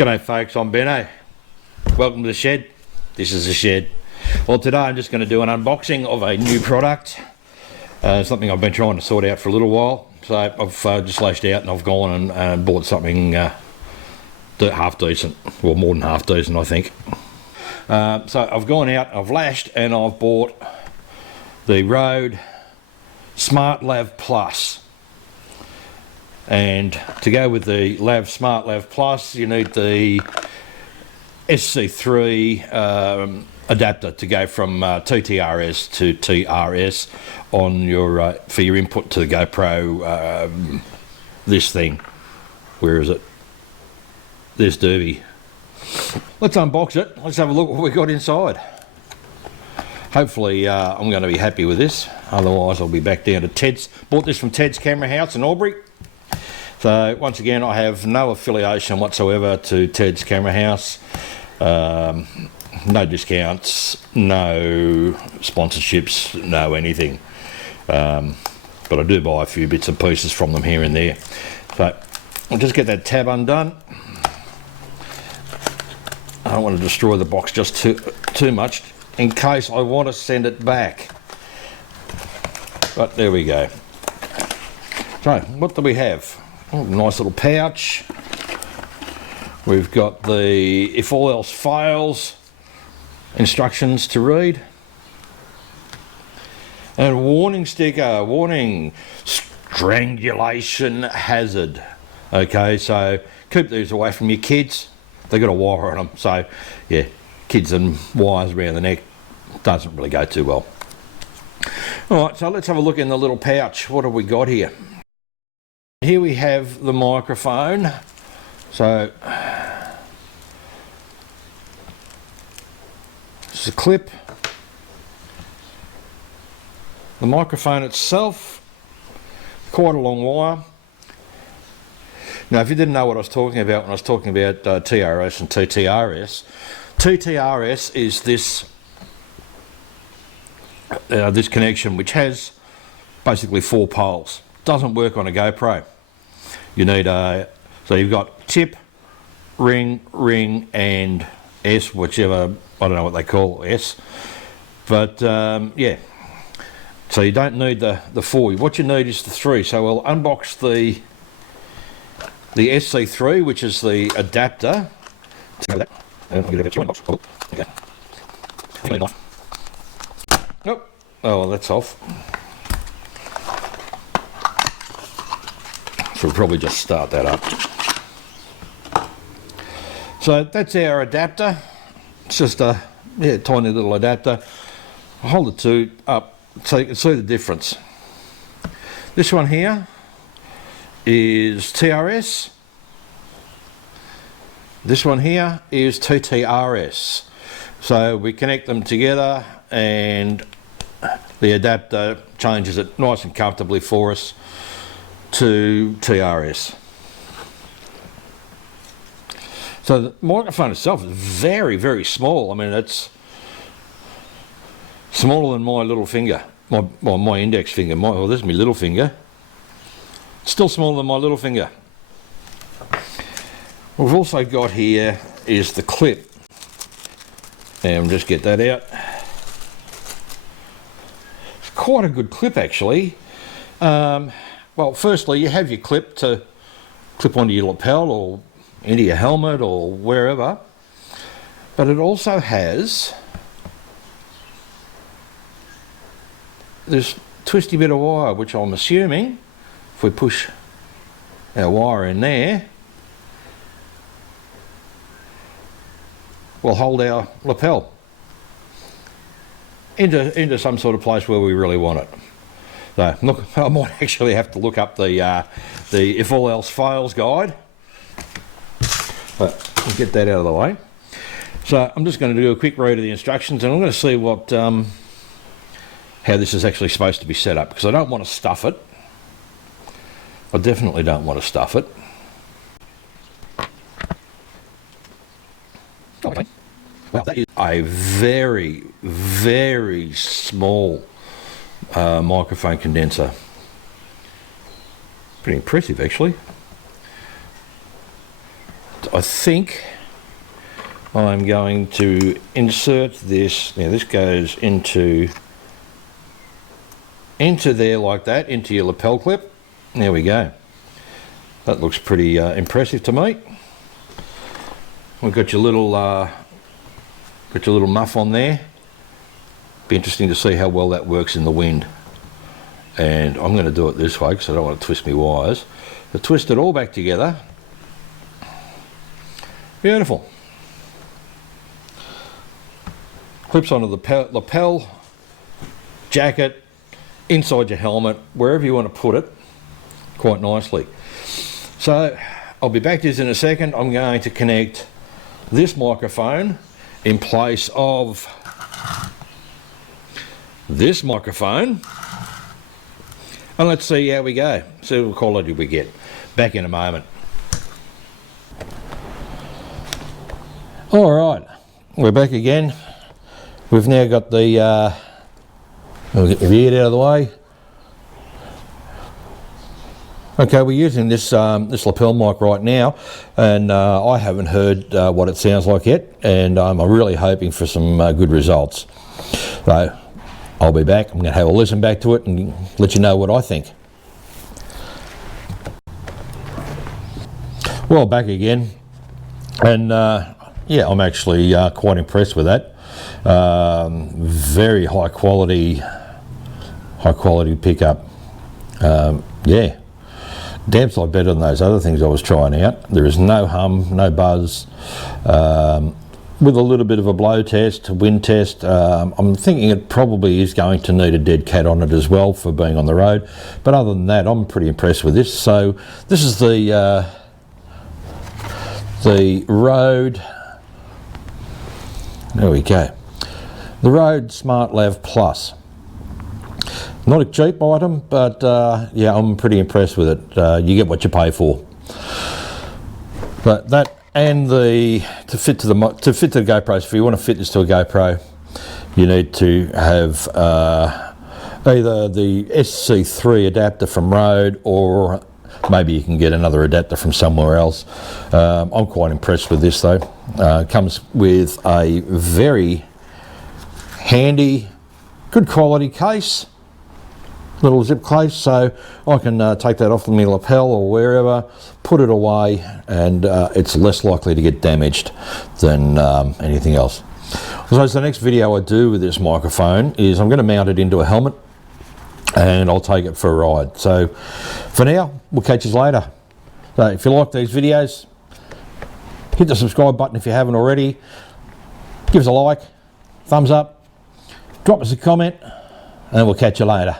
G'day folks, I'm Benno. Welcome to the shed. This is the shed. Well, today I'm just going to do an unboxing of a new product. Something I've been trying to sort out for a little while. So I've just lashed out and I've gone and bought something half decent, well, more than half decent, I think. So I've gone out, I've lashed, and I've bought the Rhode SmartLav Plus. And to go with the SmartLav Plus, you need the SC3 adapter to go from TTRS to TRS on your for your input to the GoPro. This thing, where is it? This doobie. Let's unbox it. Let's have a look what we got inside. Hopefully I'm going to be happy with this. Otherwise I'll be back down to Ted's. Bought this from Ted's Camera House in Albury. So once again, I have no affiliation whatsoever to Ted's Camera House. No discounts, no sponsorships, no anything. But I do buy a few bits and pieces from them here and there. So I'll just get that tab undone. I don't want to destroy the box just too much in case I want to send it back. But there we go. So what do we have? Oh, nice little pouch. We've got the if all else fails instructions to read. And a warning sticker, warning, strangulation hazard. Okay, so keep these away from your kids. They've got a wire on them, so yeah, kids and wires around the neck doesn't really go too well. Alright, so let's have a look in the little pouch. What have we got here? Here we have the microphone. So this is a clip. The microphone itself, quite a long wire. Now, if you didn't know what I was talking about when I was talking about TRS and TTRS, TTRS is this this connection which has basically 4 poles. Doesn't work on a GoPro. You need so you've got tip, ring, and S, whichever, I don't know what they call S. But yeah, so you don't need the 4. What you need is the 3. So we'll unbox the SC3, which is the adapter. Oh, well, that's off. So we'll probably just start that up. So that's our adapter. It's just a tiny little adapter. I'll hold the two up so you can see the difference. This one here is TRS. This one here is TTRS. So we connect them together and the adapter changes it nice and comfortably for us to TRS. So the microphone itself is very, very small. I mean, it's smaller than my little finger, my index finger. Well, this is my little finger. It's still smaller than my little finger. What we've also got here is the clip. And we'll just get that out. It's quite a good clip, actually. Well, firstly, you have your clip to clip onto your lapel or into your helmet or wherever, but it also has this twisty bit of wire, which I'm assuming, if we push our wire in there, will hold our lapel into some sort of place where we really want it. So look, I might actually have to look up the if all else fails guide. But we'll get that out of the way. So I'm just going to do a quick read of the instructions, and I'm going to see what how this is actually supposed to be set up, because I don't want to stuff it. I definitely don't want to stuff it. Okay. Well, that is a very, very small microphone condenser. Pretty impressive, actually. I I think I'm going to insert this. Now this goes into there like that, into your lapel clip. There we go. That looks pretty impressive to me. We've got your little muff on there. Be interesting to see how well that works in the wind. And I'm going to do it this way because I don't want to twist my wires. So twist it all back together. Beautiful. Clips onto the lapel, jacket, inside your helmet, wherever you want to put it, quite nicely. So I'll be back to this in a second. I'm going to connect this microphone in place of this microphone, and let's see how we go, see what quality we get. Back in a moment. Alright, we're back again. We've now got the we'll get the beard out of the way. Okay, we're using this this lapel mic right now, and I haven't heard what it sounds like yet, and I'm really hoping for some good results. So I'll be back. I'm going to have a listen back to it and let you know what I think. Well, back again, and yeah, I'm actually quite impressed with that. Very high quality pickup. Yeah. Damn sight better than those other things I was trying out. There is no hum, no buzz. With a little bit of a blow test, wind test, I'm thinking it probably is going to need a dead cat on it as well for being on the road. But other than that, I'm pretty impressed with this. So this is the Rhode. There we go. The Rhode SmartLav Plus. Not a cheap item, but yeah, I'm pretty impressed with it. You get what you pay for. But that and to fit to the GoPros. If you want to fit this to a GoPro, you need to have either the SC3 adapter from Rode, or maybe you can get another adapter from somewhere else. I'm quite impressed with this though. Comes with a very handy, good quality case. Little zip case, so I can take that off my lapel or wherever, put it away, and it's less likely to get damaged than anything else. So the next video I do with this microphone is I'm going to mount it into a helmet and I'll take it for a ride. So for now, we'll catch you later. So if you like these videos, hit the subscribe button if you haven't already, give us a like, thumbs up, drop us a comment, and we'll catch you later.